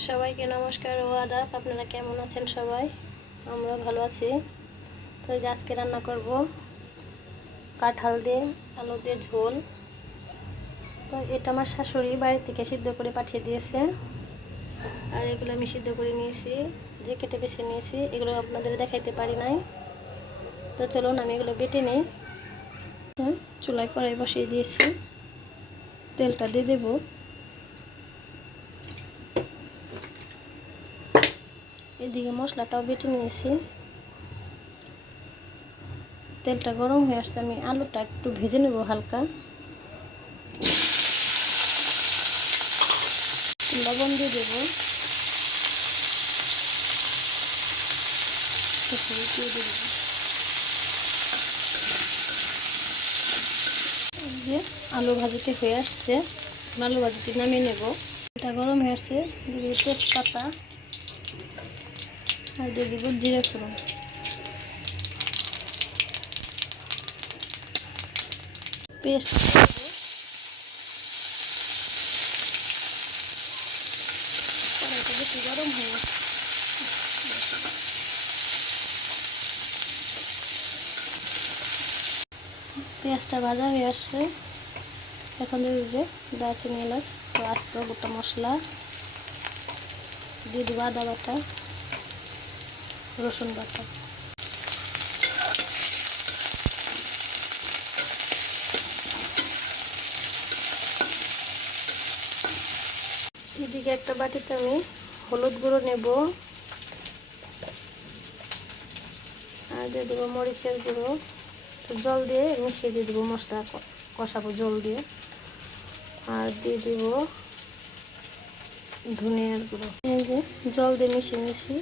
সবাইকে নমস্কার ও আদাব। আপনারা কেমন আছেন সবাই? আমরা ভালো আছি। তো এই যে আজকে রান্না করব কাঁঠাল দিয়ে আলু দিয়ে ঝোল। তো এটা আমার শাশুড়ি বাড়ি থেকে সিদ্ধ করে পাঠিয়ে দিয়েছে, আর এগুলো আমি সিদ্ধ করে নিয়েছি, যে কেটে বেছে নিয়েছি। এগুলো আপনাদের দেখাইতে পারি নাই। তো চলুন আমি এগুলো বেটে নিই। চুলায় কড়াই বসিয়ে দিয়েছি, তেলটা দিয়ে দেবো। এদিকে মশলাটাও বেটে নিয়েছি, তেলটা গরম হয়ে আসছে। আমি আলুটা একটু ভেজে নেব হালকা, লবণ দিয়ে দেবো, দিয়ে আলু ভাজিটি হয়ে আসছে। আলু ভাজিটি নামিয়ে নেব। এটা গরম হয়ে আসছে, দিয়ে দেবো তেজপাতা আর দিয়ে দেবো জিরে ফোড়ন। পেস্ট কড়াইটা বেশি গরম হয়ে গেছে, পেঁয়াজটা ভাজা হয়ে আসছে। এখন দিয়ে যে দারচিনি এলাচ আস্ত গোটা মশলা দিয়ে দেবো, আদা বাটা রসুন বাটা। এদিকে একটা বাটিতে আমি হলুদ গুঁড়ো নেব, আর দিয়ে দেবো মরিচের গুঁড়ো। জল দিয়ে মিশিয়ে দিয়ে দেবো, মশলা কষাবো জল দিয়ে। আর দিয়ে দেবো ধনিয়ার গুঁড়ো। এই যে জল দিয়ে মিশিয়ে নিয়েছি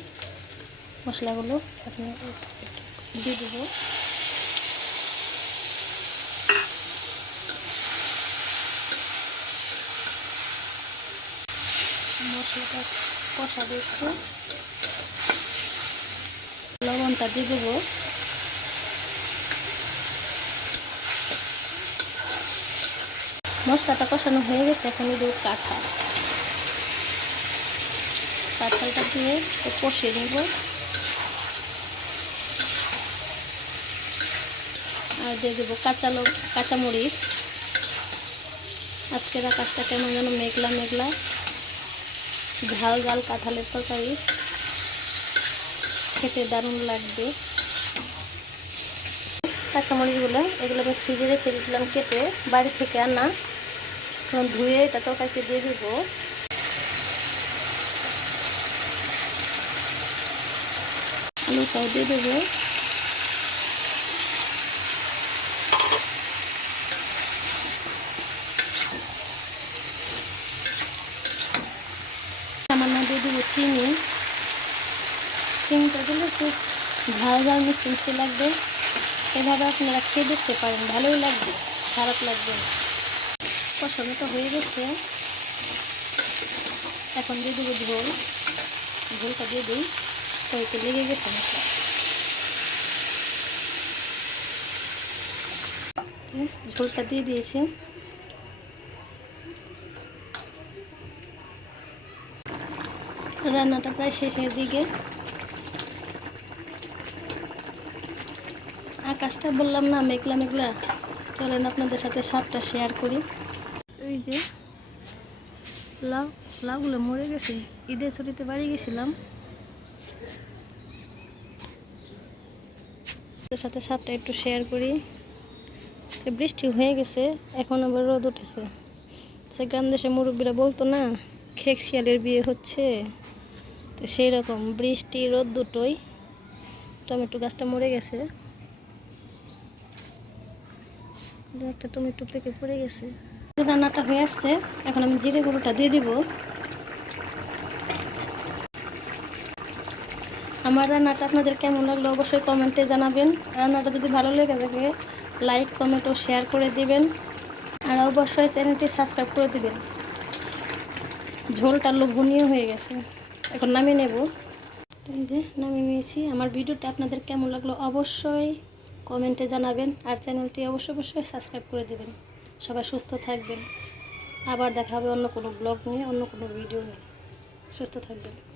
মশলাগুলো, এখন দিয়ে দেবো। মশলাটা কষা দিয়েছি, লবণটা দিয়ে দেবো। মশলাটা কষানো হয়ে গেছে, এখন দিয়ে দেবো কাঁঠালটা দিয়ে কষিয়ে নেব। আর দিয়ে দেবো কাঁচামরিচ। আজকের আকাশটা কেমন যেন মেঘলা মেঘলা, ঝাল ঝাল কাঁঠালের তরকারি, খেতে দারুণ লাগবে। কাঁচামরিচগুলো এগুলো আমি ফ্রিজে রেখে দিয়েছিলাম কেটে, বাড়ি থেকে আনা। এখন ধুয়ে এটা তরকারিতে দিয়ে দেবো। আলুটাও দিয়ে দেবো। সামান্য দিয়ে দেবো চিনিটা দিলে খুব ঝাল ঝাল মিষ্টি মিষ্টি লাগবে। এভাবে আপনারা খেয়ে দেখতে পারেন, ভালোই লাগবে, খারাপ লাগবে না। কষানোটা হয়ে গেছে, এখন দিয়ে দেবো ঝোলটা দিয়ে দিই, কয়েকটা লেগে গেছে মশলা। ঝোলটা দিয়ে দিয়েছি। রান্নাটা প্রায় শেষের দিকে। আকাশটা বললাম না মেঘলা মেঘলা। চলেন আপনাদের সাথে স্বাদটা শেয়ার করি। এই যে লাউগুলো মরে গেছে, ঈদের ছুটিতে বাড়ি গেছিলাম, আপনাদের সাথে স্বাদটা একটু শেয়ার করি। বৃষ্টি হয়ে গেছে, এখন আবার রোদ উঠেছে। সে গ্রাম দেশে মুরব্বীরা বলতো না, খেক শিয়ালের বিয়ে হচ্ছে, তো সেই রকম বৃষ্টি রোদ দুটোই। টমেটো গাছটা মরে গেছে, একটা টমেটো পেকে পড়ে গেছে। রান্নাটা হয়ে আসছে, এখন আমি জিরে গুঁড়োটা দিয়ে দিব। আমার রান্নাটা আপনাদের কেমন লাগলো অবশ্যই কমেন্টে জানাবেন। রান্নাটা যদি ভালো লেগে থাকে লাইক কমেন্ট ও শেয়ার করে দিবেন, আর অবশ্যই চ্যানেলটি সাবস্ক্রাইব করে দিবেন। ঝোলটা লোভনীয় হয়ে গেছে, এখন নামিয়ে নেব। এই যে নামিয়ে নিয়েছি। আমার ভিডিওটা আপনাদের কেমন লাগলো অবশ্যই কমেন্টে জানাবেন, আর চ্যানেলটি অবশ্যই সাবস্ক্রাইব করে দেবেন। সবাই সুস্থ থাকবেন। আবার দেখা হবে অন্য কোনো ব্লগ নিয়ে, অন্য কোনো ভিডিও নিয়ে। সুস্থ থাকবেন।